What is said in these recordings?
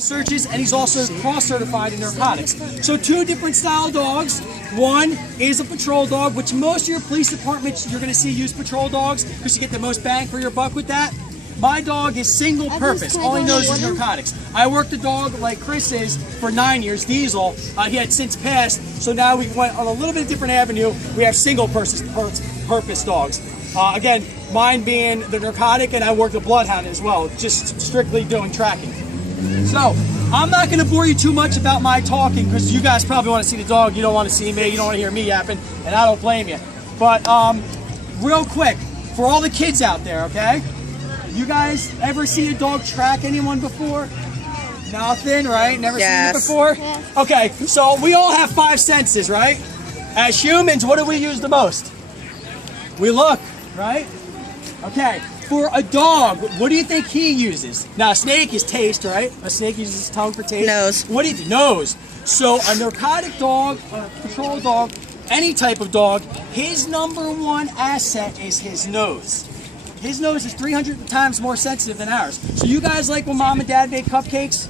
searches, and he's also cross-certified in narcotics. So 2 different style dogs. One is a patrol dog, which most of your police departments you're going to see use patrol dogs because you get the most bang for your buck with that. My dog is single purpose. All he knows is narcotics. I worked a dog like Chris is for 9 years, Diesel. He had since passed, so now we went on a little bit different avenue. We have single purpose dogs. Again, mine being the narcotic, and I work the bloodhound as well, just strictly doing tracking. So, I'm not going to bore you too much about my talking because you guys probably want to see the dog, you don't want to see me, you don't want to hear me yapping, and I don't blame you. But, real quick, for all the kids out there, okay? You guys ever see a dog track anyone before? Nothing, right? Never seen it before? Yes. Okay, so we all have 5 senses, right? As humans, what do we use the most? We look, right? Okay. For a dog, what do you think he uses? Now, a snake is taste, right? A snake uses his tongue for taste. Nose. What do you think? Nose. So a narcotic dog, a patrol dog, any type of dog, his #1 asset is his nose. His nose is 300 times more sensitive than ours. So you guys like when mom and dad make cupcakes?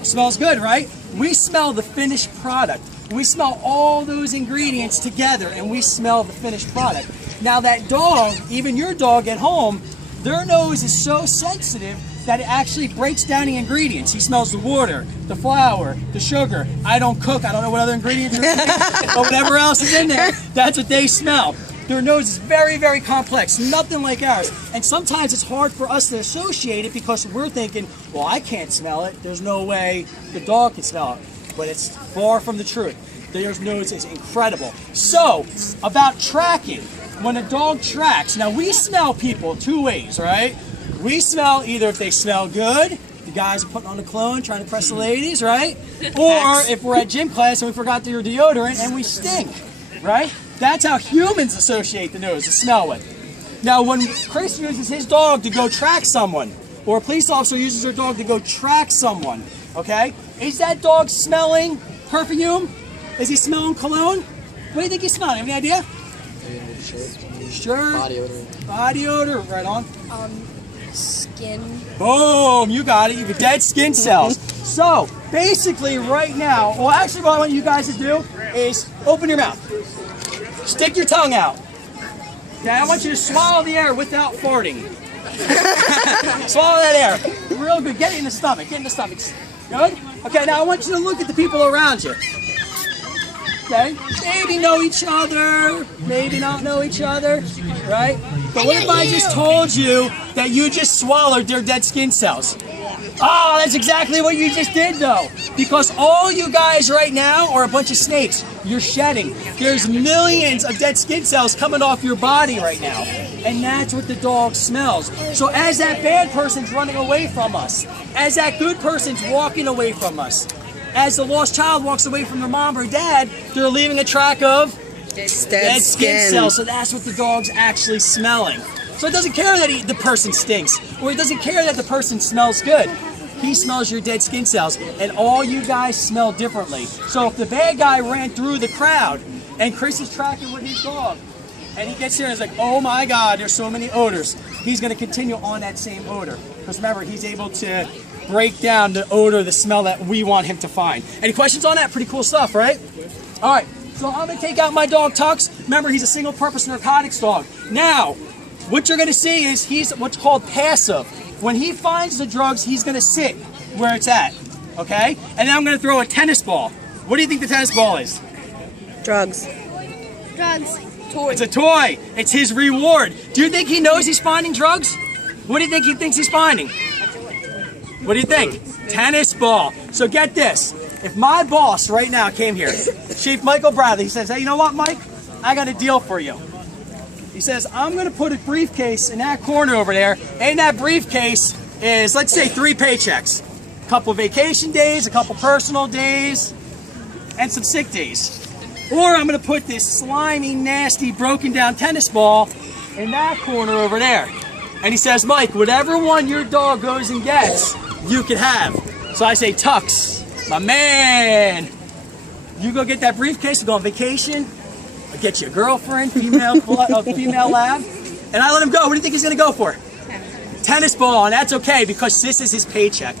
It smells good, right? We smell the finished product. We smell all those ingredients together and we smell the finished product. Now that dog, even your dog at home, their nose is so sensitive that it actually breaks down the ingredients. He smells the water, the flour, the sugar. I don't cook, I don't know what other ingredients are in there, but whatever else is in there, that's what they smell. Their nose is very, very complex, nothing like ours. And sometimes it's hard for us to associate it because we're thinking, well, I can't smell it. There's no way the dog can smell it. But it's far from the truth. Their nose is incredible. So, about tracking. When a dog tracks, now we smell people 2 ways, right? We smell either if they smell good, the guys are putting on the cologne, trying to impress the ladies, right? Or if we're at gym class and we forgot your deodorant and we stink, right? That's how humans associate the nose, the smell with. Now when Chris uses his dog to go track someone, or a police officer uses their dog to go track someone, okay? Is that dog smelling perfume? Is he smelling cologne? What do you think he's smelling? Have any idea? Shirt. Body odor. Body odor, right on. Skin. Boom, you got it. You have dead skin cells. So, basically right now, well actually what I want you guys to do is open your mouth. Stick your tongue out. Okay, I want you to swallow the air without farting. Swallow that air. Real good. Get it in the stomach. Get it in the stomach. Good? Okay, now I want you to look at the people around you. Okay? Maybe know each other, maybe not know each other, right? But what if I just told you that you just swallowed their dead skin cells? Oh, that's exactly what you just did though. Because all you guys right now are a bunch of snakes. You're shedding. There's millions of dead skin cells coming off your body right now. And that's what the dog smells. So as that bad person's running away from us, as that good person's walking away from us, as the lost child walks away from their mom or dad, they're leaving a track of dead skin cells. So that's what the dog's actually smelling. So it doesn't care that the person stinks, or it doesn't care that the person smells good. He smells your dead skin cells, and all you guys smell differently. So if the bad guy ran through the crowd, and Chris is tracking with his dog, and he gets here and is like, oh my God, there's so many odors, he's going to continue on that same odor. Because remember, he's able to break down the odor, the smell that we want him to find. Any questions on that? Pretty cool stuff, right? All right, so I'm going to take out my dog Tux. Remember, he's a single-purpose narcotics dog. Now, what you're going to see is he's what's called passive. When he finds the drugs, he's going to sit where it's at, okay? And then I'm going to throw a tennis ball. What do you think the tennis ball is? Drugs. Drugs. Toy. It's a toy. It's his reward. Do you think he knows he's finding drugs? What do you think he thinks he's finding? What do you think? Tennis ball. So get this. If my boss right now came here, Chief Michael Bradley, he says, hey, you know what, Mike? I got a deal for you. He says, I'm going to put a briefcase in that corner over there. And that briefcase is, let's say, 3 paychecks. A couple of vacation days, a couple personal days, and some sick days. Or I'm going to put this slimy, nasty, broken down tennis ball in that corner over there. And he says, Mike, whatever one your dog goes and gets, you can have. So I say, Tux, my man, you go get that briefcase, go on vacation, I'll get you a girlfriend, female lab, and I let him go. What do you think he's going to go for? Tennis ball, and that's okay because this is his paycheck.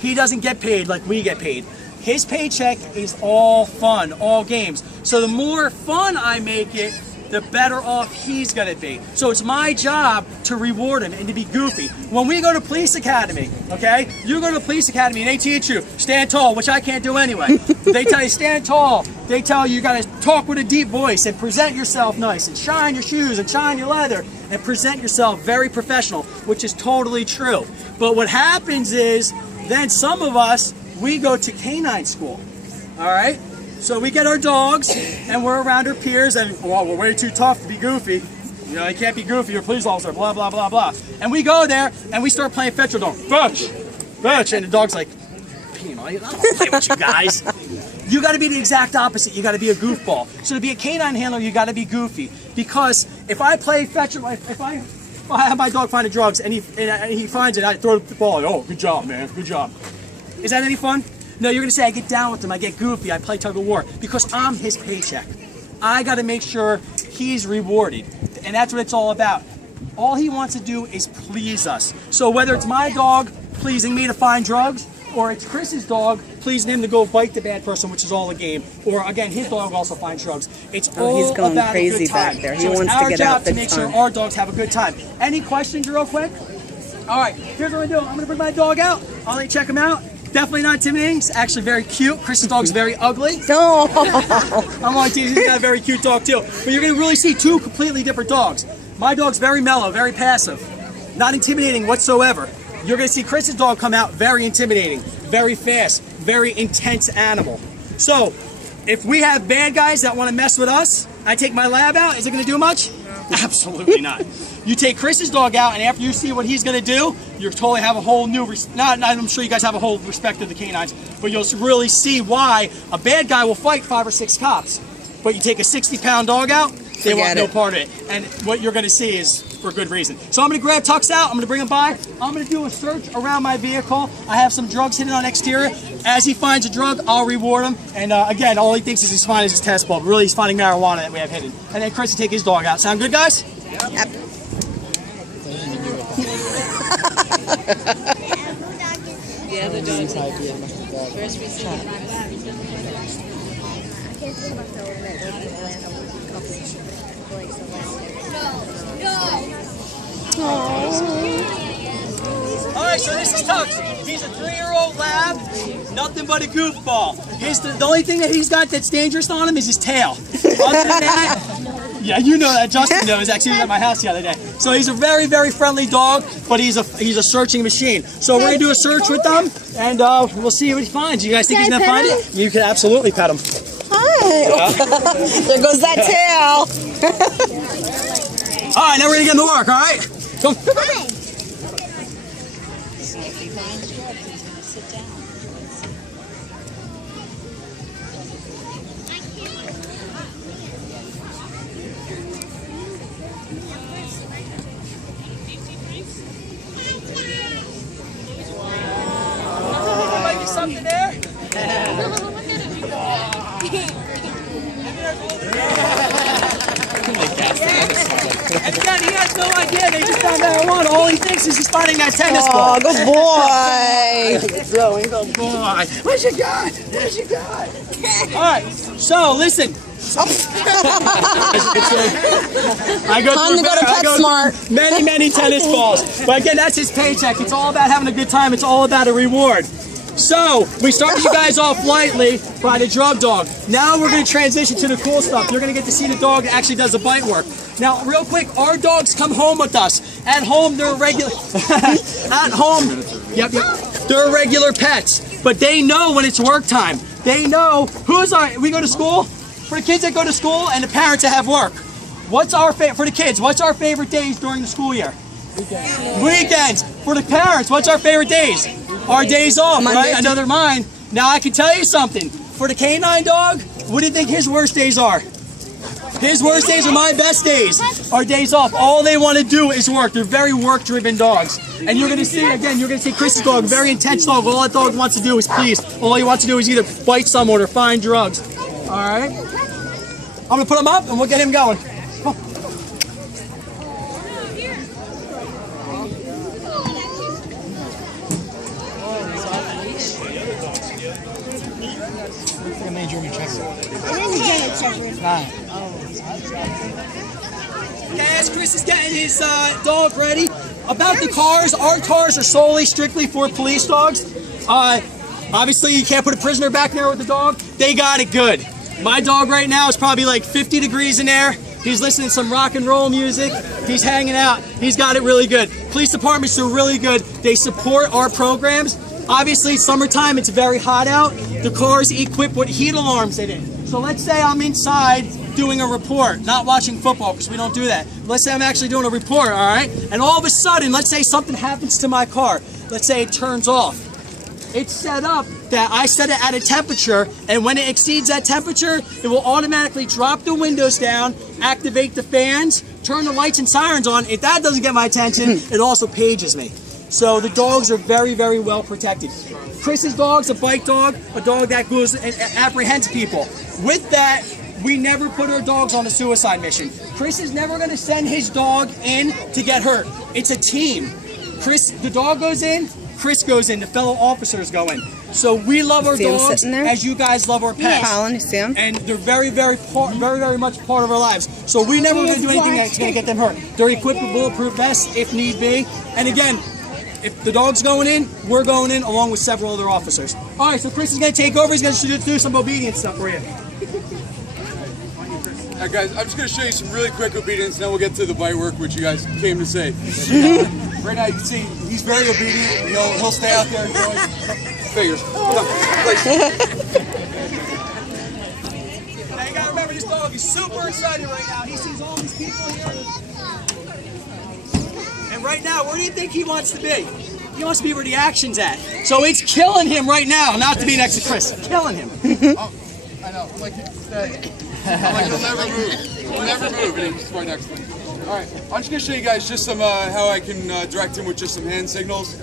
he doesn't get paid like we get paid. His paycheck is all fun, all games. So the more fun I make it, the better off he's gonna be. So it's my job to reward him and to be goofy. When we go to police academy, okay, you go to police academy and they teach you, stand tall, which I can't do anyway. They tell you stand tall. They tell you gotta talk with a deep voice and present yourself nice and shine your shoes and shine your leather and present yourself very professional, which is totally true. But what happens is, then some of us, we go to K-9 school, all right? So we get our dogs, and we're around our peers, and well, we're way too tough to be goofy. You know, you can't be goofy, you're a police officer, blah, blah, blah, blah. And we go there, and we start playing fetch with the dog. Fetch! Fetch! And the dog's like, I don't play with you guys. You gotta be the exact opposite. You gotta be a goofball. So to be a K-9 handler, you gotta be goofy. Because if I play fetch, if I have my dog find the drugs, and he finds it, I throw the ball, oh, good job, man, good job. Is that any fun? No, you're gonna say I get down with him, I get goofy, I play tug of war, because I'm his paycheck. I gotta make sure he's rewarded, and that's what it's all about. All he wants to do is please us. So whether it's my dog pleasing me to find drugs, or it's Chris's dog pleasing him to go bite the bad person, which is all a game, or again, his dog also finds drugs. It's all going about crazy a good time. back there. He so wants it's to our get job out to big make time. sure our dogs have a good time. Any questions real quick? All right, here's what I'm gonna do. I'm gonna bring my dog out. I'll let you check him out. Definitely not intimidating. He's actually very cute. Chris's dog's very ugly. No. I'm on teasing. He's got a very cute dog too. But you're gonna really see two completely different dogs. My dog's very mellow, very passive, not intimidating whatsoever. You're gonna see Chris's dog come out very intimidating, very fast, very intense animal. So, if we have bad guys that want to mess with us, I take my lab out, is it gonna do much? Absolutely not. You take Chris's dog out, and after you see what he's gonna do, you totally have a whole new, I'm sure you guys have a whole respect of the canines, but you'll really see why a bad guy will fight 5 or 6 cops. But you take a 60-pound dog out, they want no part of it. And what you're gonna see is for good reason. So I'm gonna grab Tux out, I'm gonna bring him by, I'm gonna do a search around my vehicle. I have some drugs hidden on exterior. As he finds a drug, I'll reward him. And again, all he thinks is he's finding his test bulb. Really, he's finding marijuana that we have hidden. And then Chris will take his dog out. Sound good, guys? Yep. Yeah, the dog's first receipt. Alright, so this is Tux. He's a 3-year-old lab, nothing but a goofball. The only thing that he's got that's dangerous on him is his tail. Other than that, yeah, you know that. Justin knows. Actually, he was at my house the other day. So he's a very, very friendly dog, but he's a searching machine. So we're gonna do a search with them, and we'll see what he finds. You guys think he's gonna find it? You can absolutely pet him. Hi. Yeah. There goes that tail. All right, now we're gonna get him to work. All right. Come. If he finds drugs, he's going to sit down. There might be something there. And again, he has no idea. They just found marijuana. All he thinks is he's finding that tennis ball. Oh, good boy. He's a boy. Where's your gun? Where's your gun? All right. So listen. I go Time to go to PetSmart. Many tennis balls. But again, that's his paycheck. It's all about having a good time. It's all about a reward. So, we started you guys off lightly by the drug dog. Now we're going to transition to the cool stuff. You're going to get to see the dog that actually does the bite work. Now, real quick, our dogs come home with us. At home, they're regular. At home, yep, they're regular pets. But they know when it's work time. They know we go to school. For the kids that go to school and the parents that have work. For the kids, what's our favorite days during the school year? Weekends. For the parents, what's our favorite days? Our days off, right? I know they're mine. Now I can tell you something. For the K-9 dog, what do you think his worst days are? His worst days are my best days. Our days off. All they want to do is work. They're very work-driven dogs. And you're going to see, again, you're going to see Chris's dog, very intense dog. All that dog wants to do is please. All he wants to do is either bite someone or find drugs. All right? I'm going to put him up and we'll get him going. Come on. like a mini German Shepherd. It is a German Shepherd. Right. Okay, as Chris is getting his dog ready, about the cars, our cars are solely strictly for police dogs. Obviously, you can't put a prisoner back there with the dog. They got it good. My dog right now is probably like 50 degrees in there. He's listening to some rock and roll music. He's hanging out. He's got it really good. Police departments are really good. They support our programs. Obviously, summertime, it's very hot out. The car's equipped with heat alarms in it. So let's say I'm inside doing a report, not watching football because we don't do that. Let's say I'm actually doing a report, all right? And all of a sudden, let's say something happens to my car. Let's say it turns off. It's set up that I set it at a temperature, and when it exceeds that temperature, it will automatically drop the windows down, activate the fans, turn the lights and sirens on. If that doesn't get my attention, it also pages me. So the dogs are very, very well protected. Chris's dog's a bite dog, a dog that goes and apprehends people. With that, we never put our dogs on a suicide mission. Chris is never going to send his dog in to get hurt. It's a team. Chris, the dog goes in, Chris goes in, the fellow officers go in. So we love our dogs as you guys love our pets. Colin, you see him? And they're very, very much part of our lives. So we never going to do anything that's going to get them hurt. They're equipped with bulletproof vests if need be. And again, if the dog's going in, we're going in along with several other officers. All right, so Chris is going to take over. He's going to do some obedience stuff for you. All right, guys, I'm just going to show you some really quick obedience, and then we'll get to the bite work, which you guys came to see. Right now, you can see he's very obedient. He'll stay out there and do figures. Come on, place. Now you got to remember, this dog is super excited right now. He sees all these people here. And right now, where do you think he wants to be? He wants to be where the action's at. So it's killing him right now not to be next to Chris. Killing him. Oh, I know. I'm like, stay. I'm like, he'll never move. He'll never move, and he's right next to me. All right, I'm just going to show you guys just some how I can direct him with just some hand signals.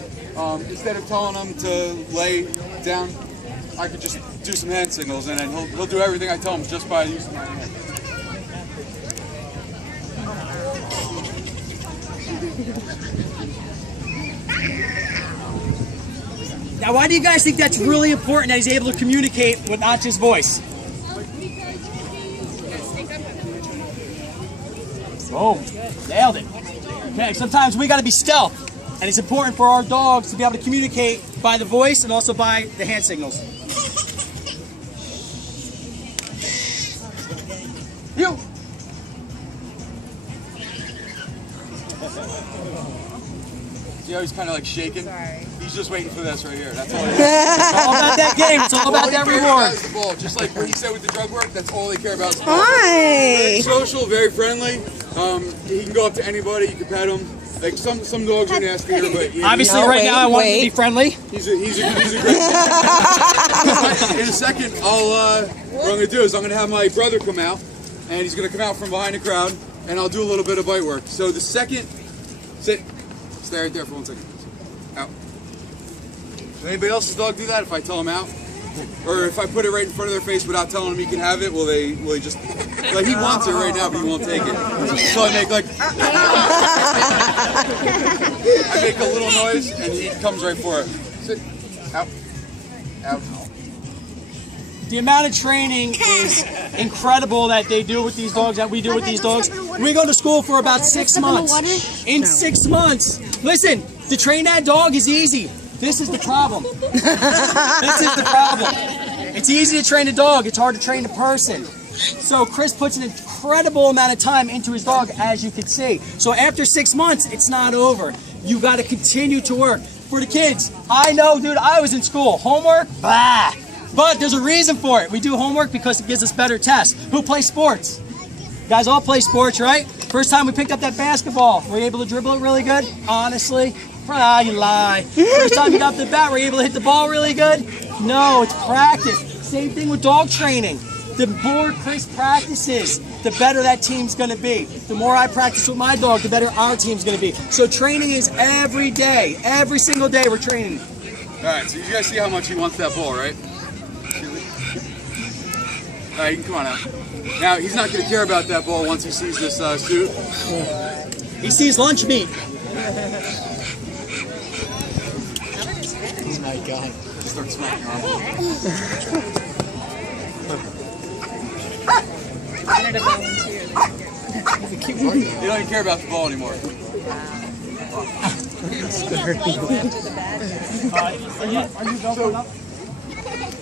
Instead of telling him to lay down, I could just do some hand signals, and then he'll do everything I tell him just by using my hand. Now, why do you guys think that's really important that he's able to communicate with not just voice? Boom. Nailed it. Okay, sometimes we got to be stealth, and it's important for our dogs to be able to communicate by the voice and also by the hand signals. You. See how he's kind of like shaking? Sorry. He's just waiting for this right here. That's all it is. It's all about that game. It's all about that reward. The ball. Just like what he said with the drug work, that's all they care about is the ball. Hi. Very social, very friendly. He can go up to anybody. You can pet him. Like some dogs are nastier, but obviously right now I want him to be friendly. He's a great. In a second, what I'm gonna do is I'm gonna have my brother come out, and he's gonna come out from behind the crowd, and I'll do a little bit of bite work. So the second, stay right there for 1 second. Out. Does anybody else's dog do that? If I tell him out, or if I put it right in front of their face without telling him he can have it, will he just like he wants it right now, but he won't take it? So I make like I make a little noise, and he comes right for it. Sit. Out. Out. The amount of training is incredible that they do with these dogs, that we do with these dogs. We go to school for about 6 months. In 6 months, listen, to train that dog is easy. This is the problem. This is the problem. It's easy to train a dog. It's hard to train a person. So Chris puts an incredible amount of time into his dog, as you can see. So after 6 months, it's not over. You got to continue to work. For the kids, I know, dude, I was in school. Homework? Bah. But there's a reason for it. We do homework because it gives us better tests. Who plays sports? You guys all play sports, right? First time we picked up that basketball, were you able to dribble it really good? Honestly? Ah, you lie. First time you got the bat, were you able to hit the ball really good? No, it's practice. Same thing with dog training. The more Chris practices, the better that team's going to be. The more I practice with my dog, the better our team's going to be. So training is every day. Every single day we're training. All right, so you guys see how much he wants that ball, right? All right, you can come on out. Now, he's not going to care about that ball once he sees this suit. He sees lunch meat. Oh my God. Just start smacking your arm. Wanted a volunteer. You don't even care about the ball anymore. After the bad guy. Are you going up?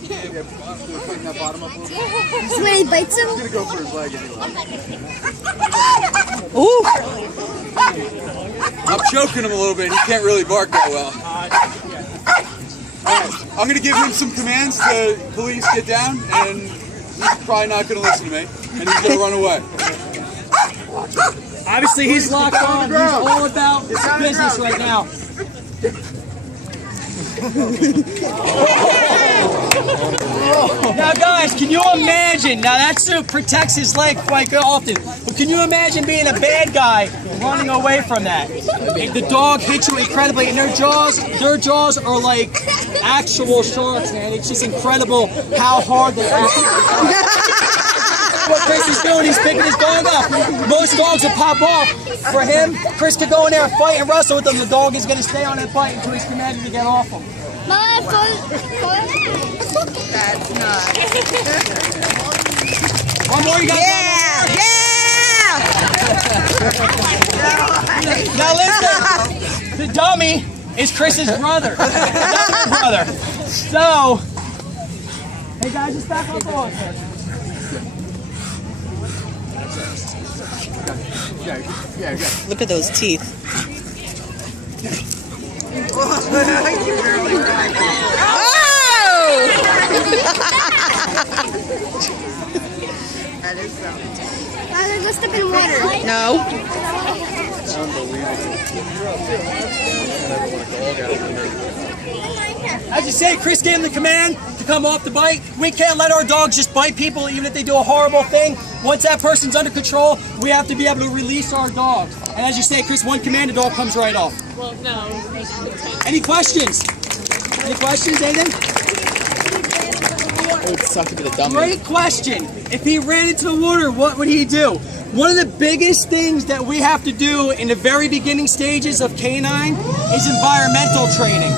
Tighten that bottom up a little bit. Somebody bites him. He's gonna go for his leg anyway. Ooh. I'm choking him a little bit. He can't really bark that well. Alright, I'm gonna give him some commands to police get down, and he's probably not gonna listen to me, and he's gonna run away. Obviously, he's locked on. He's all about business right now. Now, guys, can you imagine? Now, that suit protects his leg quite often. But can you imagine being a bad guy running away from that? The dog hits you incredibly, and their jaws are like actual sharks, man. It's just incredible how hard they are. What Chris is doing, he's picking his dog up. Most dogs will pop off. For him, Chris could go in there and fight and wrestle with him. The dog is going to stay on that bite until he's commanded to get off him. That's not. One more, you got Yeah. Yeah. Now listen, the dummy is Chris's brother. So, hey guys, just back up on first. Look at those teeth. Let's go step in water. No. As you say, Chris gave him the command to come off the bite. We can't let our dogs just bite people even if they do a horrible thing. Once that person's under control, we have to be able to release our dogs. And as you say, Chris, one command, the dog comes right off. Well, no. Any questions? Any questions, Aiden? It would suck to be the dummy. Great question. If he ran into the water, what would he do? One of the biggest things that we have to do in the very beginning stages of K-9 is environmental training.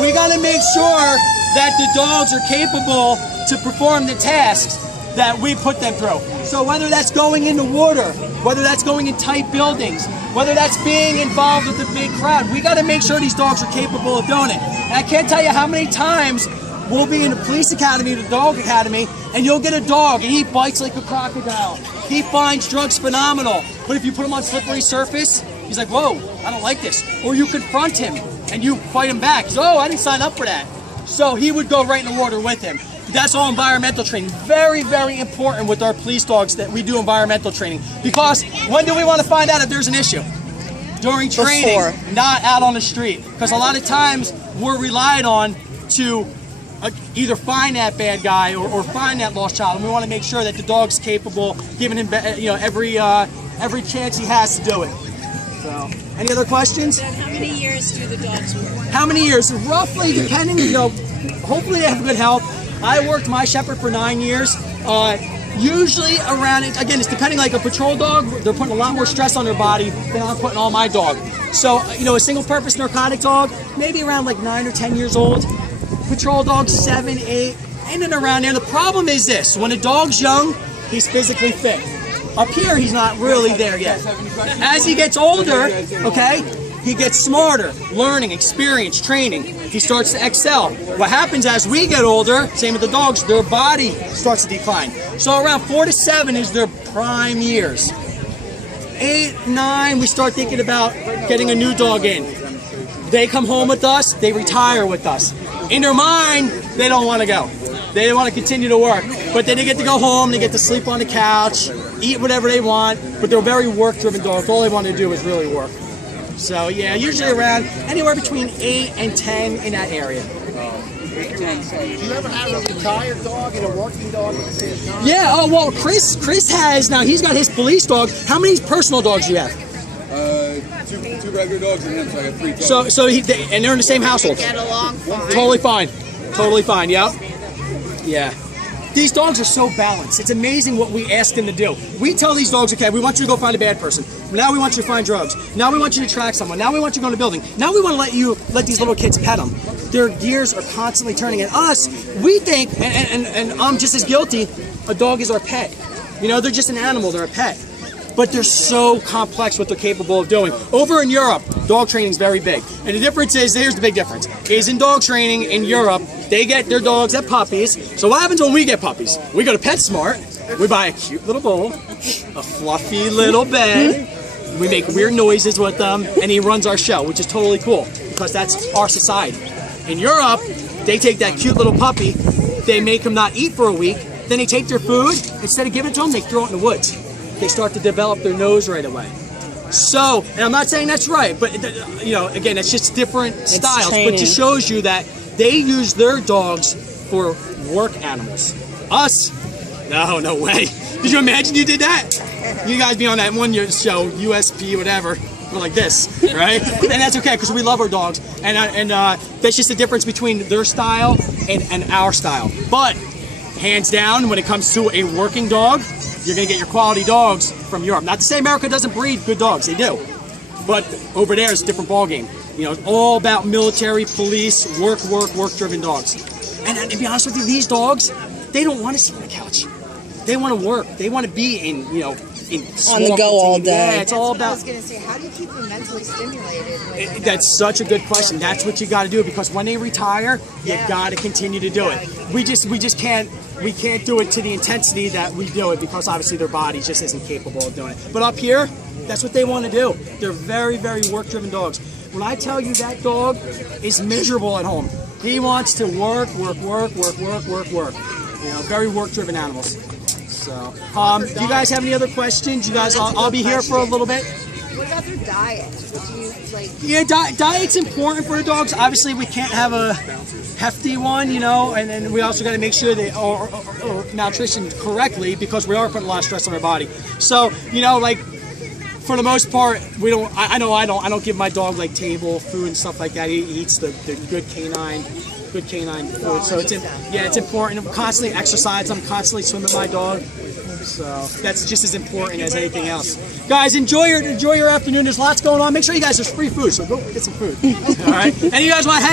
We got to make sure that the dogs are capable to perform the tasks that we put them through. So whether that's going in the water, whether that's going in tight buildings, whether that's being involved with a big crowd, we got to make sure these dogs are capable of doing it. And I can't tell you how many times we'll be in the police academy, the dog academy, and you'll get a dog and he bites like a crocodile. He finds drugs phenomenal, but if you put him on slippery surface, he's like, whoa, I don't like this. Or you confront him and you fight him back. He's, oh, I didn't sign up for that. So he would go right in the water with him. That's all environmental training. Very, very important with our police dogs that we do environmental training. Because when do we want to find out if there's an issue? During training, not out on the street. Because a lot of times we're relied on to either find that bad guy or find that lost child, and we want to make sure that the dog's capable, giving him every chance he has to do it. So, any other questions? How many years do the dogs work? How many years? Roughly, depending, hopefully they have good health. I worked my shepherd for 9 years. Usually around, again, it's depending, like a patrol dog, they're putting a lot more stress on their body than I'm putting on my dog. So, a single-purpose narcotic dog, maybe around like 9 or 10 years old. Patrol dogs, 7, 8, in and around there. The problem is this: when a dog's young, he's physically fit. Up here, he's not really there yet. As he gets older, okay, he gets smarter, learning, experience, training. He starts to excel. What happens as we get older, same with the dogs, their body starts to decline. So around 4 to 7 is their prime years. 8, 9, we start thinking about getting a new dog in. They come home with us, they retire with us. In their mind, they don't want to go. They want to continue to work. But then they get to go home, they get to sleep on the couch, eat whatever they want, but they're very work-driven dogs. All they want to do is really work. So yeah, usually around anywhere between 8 and 10 in that area. Do you ever have a retired dog and a working dog at the same time? Yeah, oh well, Chris has, now he's got his police dog. How many personal dogs do you have? Two regular dogs and him, so I got 3 dogs. And they're in the same household? Get along fine. Totally fine. Totally fine, yep. Yeah. these dogs are so balanced. It's amazing what we ask them to do. We tell these dogs, okay, we want you to go find a bad person. Now we want you to find drugs. Now we want you to track someone. Now we want you to go in a building. Now we want to let these little kids pet them. Their gears are constantly turning. At us, we think, and I'm just as guilty, a dog is our pet. You know, they're just an animal, they're a pet. But they're so complex what they're capable of doing. Over in Europe, dog training is very big. And the difference is, here's the big difference, is in dog training in Europe, they get their dogs at puppies. So what happens when we get puppies? We go to PetSmart, we buy a cute little bowl, a fluffy little bed, we make weird noises with them, and he runs our show, which is totally cool, because that's our society. In Europe, they take that cute little puppy, they make him not eat for a week, then they take their food, instead of giving it to them, they throw it in the woods. They start to develop their nose right away. So, and I'm not saying that's right, but you know, again, it's just different styles. training. But it just shows you that they use their dogs for work animals. Us, no way. Did you imagine you did that? You guys be on that one show, USP, whatever. We're like this, right? And that's okay because we love our dogs, and that's just the difference between their style and our style. But hands down, when it comes to a working dog, you're going to get your quality dogs from Europe. Not to say America doesn't breed good dogs, they do. But over there, it's a different ballgame. You know, it's all about military, police, work-driven dogs. And to be honest with you, these dogs, they don't want to sit on the couch. They want to work. They want to be in, you know, on the go all day. Yeah, it's all about. I was going to say, how do you keep them mentally stimulated? That's such a good question. That's what you got to do, because when they retire, you got to continue to do it. We just can't do it to the intensity that we do it, because obviously their body just isn't capable of doing it. But up here, that's what they want to do. They're very, very work-driven dogs. When I tell you that dog is miserable at home, he wants to work. You know, very work-driven animals. So, do you guys have any other questions? You guys, I'll be here for a little bit. What about their diet? Do you, like... Yeah, diet's important for the dogs. Obviously, we can't have a hefty one, you know, and then we also got to make sure they are nutrition correctly, because we are putting a lot of stress on our body. So, you know, like, for the most part, we don't. I don't give my dog like table food and stuff like that. He eats the good K-9. Good K-9 food, so it's important. I'm constantly exercise. I'm constantly swimming my dog, so that's just as important as anything else. Guys, enjoy your afternoon. There's lots going on. Make sure you guys, there's free food, so go get some food. All right, and you guys want to hang